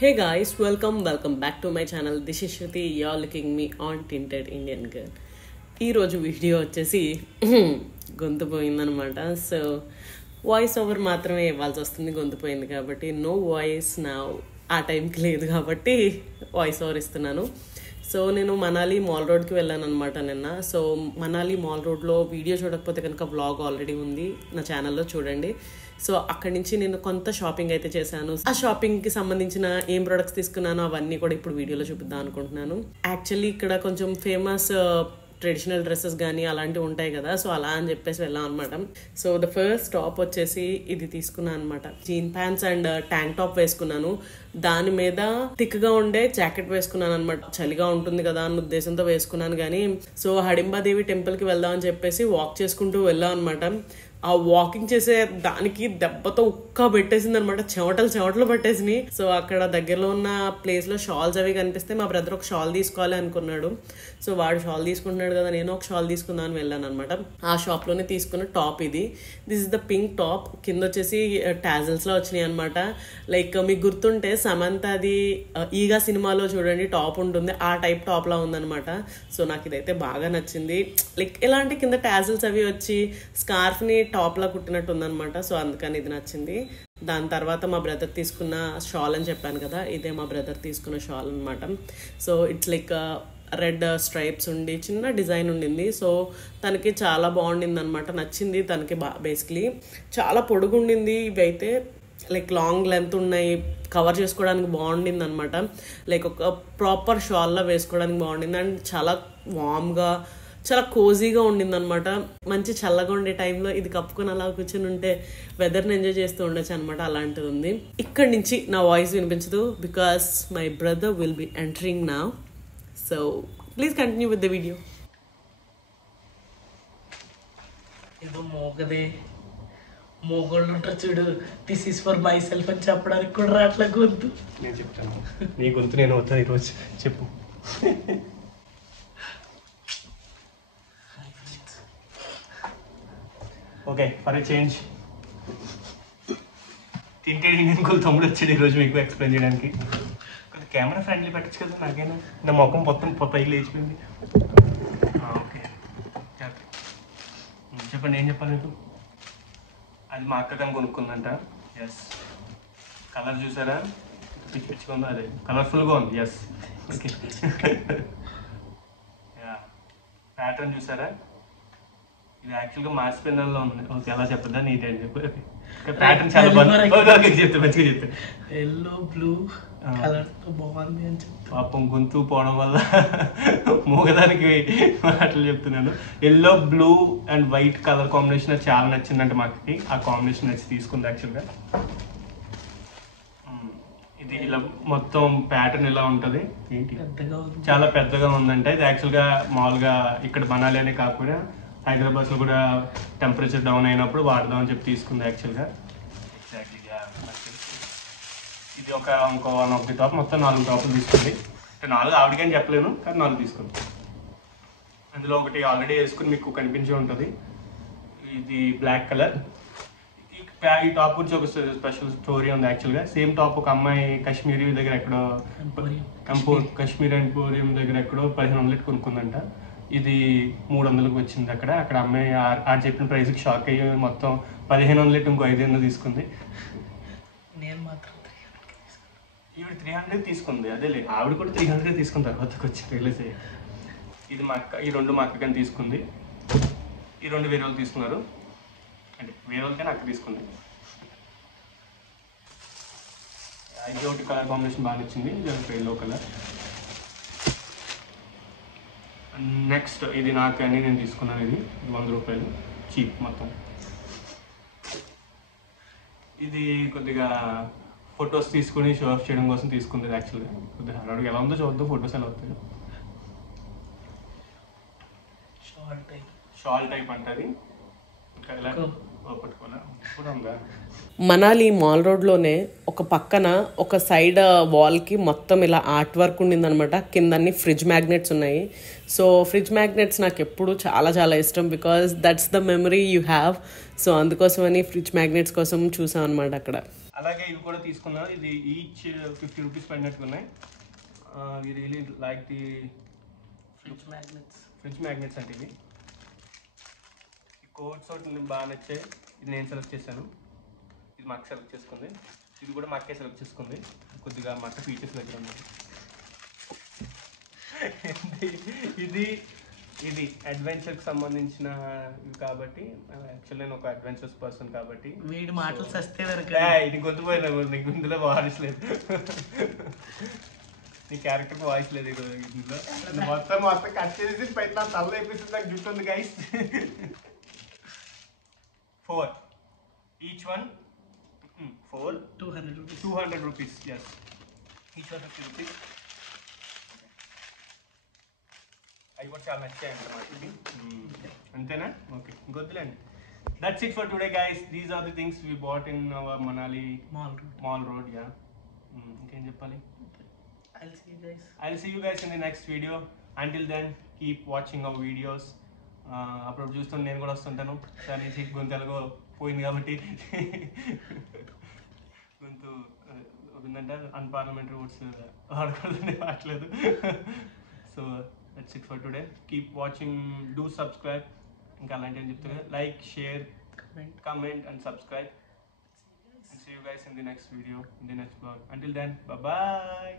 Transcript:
Hey guys, welcome back to my channel. This is Shruti. You're looking me on Tinted Indian Girl. ఈ రోజు video వచ్చేసి గొంతు పోయిందనమాట. So voice over మాత్రమే ఇవ్వాల్సి వస్తుంది, గొంతు పోయింది కాబట్టి. నో వాయిస్ నా ఆ టైంకి లేదు కాబట్టి వాయిస్ ఓవర్ ఇస్తున్నాను. సో నేను మనాలి మాల్ రోడ్కి వెళ్ళాను అనమాట నిన్న. సో మనాలి మాల్ రోడ్లో వీడియో చూడకపోతే కనుక వ్లాగ్ ఆల్రెడీ ఉంది నా ఛానల్లో, చూడండి. సో అక్కడి నుంచి నేను కొంత షాపింగ్ అయితే చేశాను. ఆ షాపింగ్కి సంబంధించిన ఏం ప్రొడక్ట్స్ తీసుకున్నానో అవన్నీ కూడా ఇప్పుడు వీడియోలో చూపిద్దాం అనుకుంటున్నాను. యాక్చువల్లీ ఇక్కడ కొంచెం ఫేమస్ ట్రెడిషనల్ డ్రెస్సెస్ కానీ అలాంటివి ఉంటాయి కదా, సో అలా అని చెప్పేసి వెళ్ళాం అనమాట. సో ద ఫస్ట్ టాప్ వచ్చేసి ఇది తీసుకున్నాను అనమాట. Gene pants and tank top వేసుకున్నాను. దాని మీద థిక్గా ఉండే జాకెట్ వేసుకున్నాను అనమాట. చలిగా ఉంటుంది కదా అన్న ఉద్దేశంతో వేసుకున్నాను. కానీ సో హడింబాదేవి టెంపుల్కి వెళ్దాం అని చెప్పేసి వాక్ చేసుకుంటూ వెళ్ళాం అనమాట. ఆ వాకింగ్ చేసే దానికి దెబ్బతో ఉక్క పెట్టేసింది అనమాట, చెమటలు పట్టేసినాయి. సో అక్కడ దగ్గరలో ఉన్న ప్లేస్ లో షాల్స్ అవి కనిపిస్తే మా బ్రదర్ ఒక షాల్ తీసుకోవాలి అనుకున్నాడు. సో వాడు షాల్ తీసుకుంటున్నాడు కదా, నేను ఒక షాల్ తీసుకుందామని వెళ్ళాను అనమాట. ఆ షాప్ లోనే తీసుకున్న టాప్ ఇది. This is the pink top. కింద వచ్చేసి టాజల్స్ లో వచ్చినాయి అనమాట. లైక్ మీకు గుర్తుంటే సమంతది ఈగా సినిమాలో చూడండి టాప్ ఉంటుంది, ఆ టైప్ టాప్ లా ఉందనమాట. సో నాకు ఇదైతే బాగా నచ్చింది. లైక్ ఎలాంటి కింద టాజల్స్ అవి వచ్చి స్కార్ఫ్ ని టాప్ లా కుట్టినట్టు ఉందనమాట. సో అందుకని ఇది నచ్చింది. దాని తర్వాత మా బ్రదర్ తీసుకున్న షాల్ అని చెప్పాను కదా, ఇదే మా బ్రదర్ తీసుకున్న షాల్ అనమాట. So it's like red stripes ఉండి చిన్న డిజైన్ ఉండింది. సో తనకి చాలా బాగుండింది అనమాట, నచ్చింది తనకి. బేసిక్లీ చాలా పొడుగు ఉండింది. ఇవి అయితే లైక్ లాంగ్ లెంత్ ఉన్నాయి, కవర్ చేసుకోవడానికి బాగుండింది అనమాట. లైక్ ఒక ప్రాపర్ షాల్లా వేసుకోవడానికి బాగుండింది. అండ్ చాలా వామ్గా చాలా కోజీగా ఉండింది అనమాట. మంచి చల్లగా ఉండే టైంలో ఇది కప్పుకొని అలా కూర్చొని ఉంటే వెదర్ని ఎంజాయ్ చేస్తూ ఉండొచ్చు అనమాట. అలాంటిది ఉంది. ఇక్కడి నుంచి నా వాయిస్ వినిపించదు because my brother will be entering now. So please continue with the video. ఏదో మోగదే మోగోళ్ళు ఉంటారు చూడు, this is for myself అని చెప్పడానికి కూడా రాట్లా గొంతు. నేను చెప్తాను, నీ గొంతు నేను అవుతాను ఈరోజు. చెప్పు. ఓకే, ఫర్ ఎ చేంజ్ తింటేడ్ ఇండియన్ గోల్ తమ్ముడు వచ్చాడు ఈరోజు మీకు ఎక్స్ప్లెయిన్ చేయడానికి. కొద్దిగా కెమెరా ఫ్రెండ్లీ పెట్టచ్చు కదా, నాకైనా నా మొఖం మొత్తం పైకి లేచిపోయింది. ఓకే చెప్పండి, ఏం చెప్పాలి మీకు? అది మా అక్క తను కొనుక్కుందంట. ఎస్, కలర్ చూసారా, పిచ్చి పిచ్చిగా ఉందా? అదే కలర్ఫుల్గా ఉంది. Yes, okay. ప్యాటర్న్ చూసారా, ఇది యాక్చువల్గా మాస్ పెన్నల్లో ఉంది. ఓకే, అలా చెప్పదా? నీట్ అని చెప్పు. ప్యాటర్న్ చాలా బాగుంది. చెప్తే మంచిగా చెప్తే ఎల్లో బ్లూ కలర్ బాగుంది అని చెప్పి పాపం గొంతు పోవడం వల్ల మూగదానికి మాటలు చెప్తున్నాను. Yellow blue and white colour combination అది చాలా నచ్చిందంటే మాకు. ఆ కాంబినేషన్ నచ్చి తీసుకుంది యాక్చువల్గా. ఇది ఇలా మొత్తం ప్యాటర్న్ ఇలా ఉంటుంది. ఏంటి చాలా పెద్దగా ఉందంటే ఇది యాక్చువల్గా మామూలుగా ఇక్కడ మనాలి అనే కాకుండా హైదరాబాద్లో కూడా టెంపరేచర్ డౌన్ అయినప్పుడు వాడదామని చెప్పి తీసుకుంది యాక్చువల్గా. ఎగ్జాక్ట్లీగా ఇది ఇంకో వన్ ఆఫ్ ది టాప్. మొత్తం 4 టాపులు తీసుకుంది. అంటే 4 ఆవిడకని చెప్పలేను, కానీ 4 తీసుకుంది. అందులో ఒకటి ఆల్రెడీ వేసుకుని మీకు కనిపించే ఉంటుంది. ఇది బ్లాక్ కలర్. ఈ టాప్ గురించి ఒక స్పెషల్ స్టోరీ ఉంది యాక్చువల్గా. సేమ్ టాప్ ఒక అమ్మాయి కాశ్మీరీ దగ్గర ఎక్కడో, కాశ్మీర్ ఎంపోరియం దగ్గర ఎక్కడో 1500 కొనుక్కుందంట. ఇది 300కి వచ్చింది. అక్కడ అమ్మాయి ఆ చెప్పిన ప్రైస్కి షాక్ అయ్యి మొత్తం 1500 ఇంకో 500 తీసుకుంది. నేను మాత్రం ఈవిడ 300 తీసుకుంది. అదే లేదు, ఆవిడ కూడా 300 తీసుకున్న తర్వాతకి వచ్చి రిలీజ్ అయ్యి. ఇది మా అక్క, ఈ 2 మా అక్కని తీసుకుంది. ఈ 2 వేరే వాళ్ళు తీసుకున్నారు, అంటే వేరే వాళ్ళకైనా అక్క తీసుకుంది. ఇది ఒకటి కలర్ కాంబినేషన్ బాగా నచ్చింది, ఎల్లో కలర్. నెక్స్ట్ ఇది నాకు అని నేను తీసుకున్నాను. ఇది 100 రూపాయలు చీప్ మొత్తం. ఇది కొద్దిగా ఫొటోస్ తీసుకుని షో ఆఫ్ చేయడం కోసం తీసుకుంది యాక్చువల్గా. కొద్దిగా అడుగు ఎలా ఉందో చూద్దాం, ఫొటోస్ ఎలా వస్తాయి. షాల్ టైప్ అంటది. ఇలా పట్టుకోవాలా కూడా ఉందా? మనాలి మాల్ రోడ్లోనే ఒక పక్కన ఒక సైడ్ వాల్కి మొత్తం ఇలా ఆర్ట్ వర్క్ ఉండిందనమాట. కిందన్ని ఫ్రిడ్జ్ మ్యాగ్నెట్స్ ఉన్నాయి. సో ఫ్రిడ్జ్ మ్యాగ్నెట్స్ నాకు ఎప్పుడు చాలా చాలా ఇష్టం, because that's the memory you have. So అందుకోసమని ఫ్రిడ్జ్ మ్యాగ్నెట్స్ కోసం చూసాం అనమాట అక్కడ. అలాగే ఇవి కూడా తీసుకున్నాను. ఇది ఈచ్ 50 రూపీస్ పడినట్టుగా ఉన్నాయి. We really like the fridge magnets అంటే ఇవి. ఈ కోట్స్ ఒకటి బాగా నచ్చాయి. ఇది నేను సెలెక్ట్ చేశాను. ఇది మా అక్క సెలెక్ట్ చేసుకుంది. ఇది కూడా మా అక్కే సెలెక్ట్ చేసుకుంది. కొద్దిగా మా అక్క ఫీచర్స్ దగ్గర ఉన్నాయి. ఇది అడ్వెంచర్కి సంబంధించిన కాబట్టి యాక్చువల్లీ నేను ఒక అడ్వెంచర్స్ పర్సన్ కాబట్టి వీడి మాటలు సస్తే ఇది గొంతుపోయినా నీకు ఇందులో వాయిస్ లేదు. నీ క్యారెక్టర్ వాయిస్ లేదు ఇందులో. మొత్తం కట్ చేసి పైన తల్ల అయిపోతుంది. నాకు జుట్టు ఉంది guys. 4 each one 200 rupees. Yes, each one 50 rupees. అవి కూడా చాలా నచ్చాయి అన్నమాట. అంతేనా? ఓకే, ఇంకొద్దులేండి. That's it for today guys. These are the things we bought in our Manali mall road. Yeah, ఇంకేం చెప్పాలి? I'll see you guys in the next video. Until then, keep watching our videos. అప్పుడు చూస్తుంటే నేను కూడా వస్తుంటాను. దాని నుంచి గొంతు పోయింది కాబట్టి గొంతు ఏంటంటే అన్పార్లమెంటరీ వర్డ్స్ ఆడకూడదని మాట్లేదు. So that's it for today. Keep watching. Do subscribe. ఇంకా అలాంటి ఏం చెప్తారు? Like, share, comment and subscribe. And see you guys in the next video, in the next vlog. Until then, bye bye.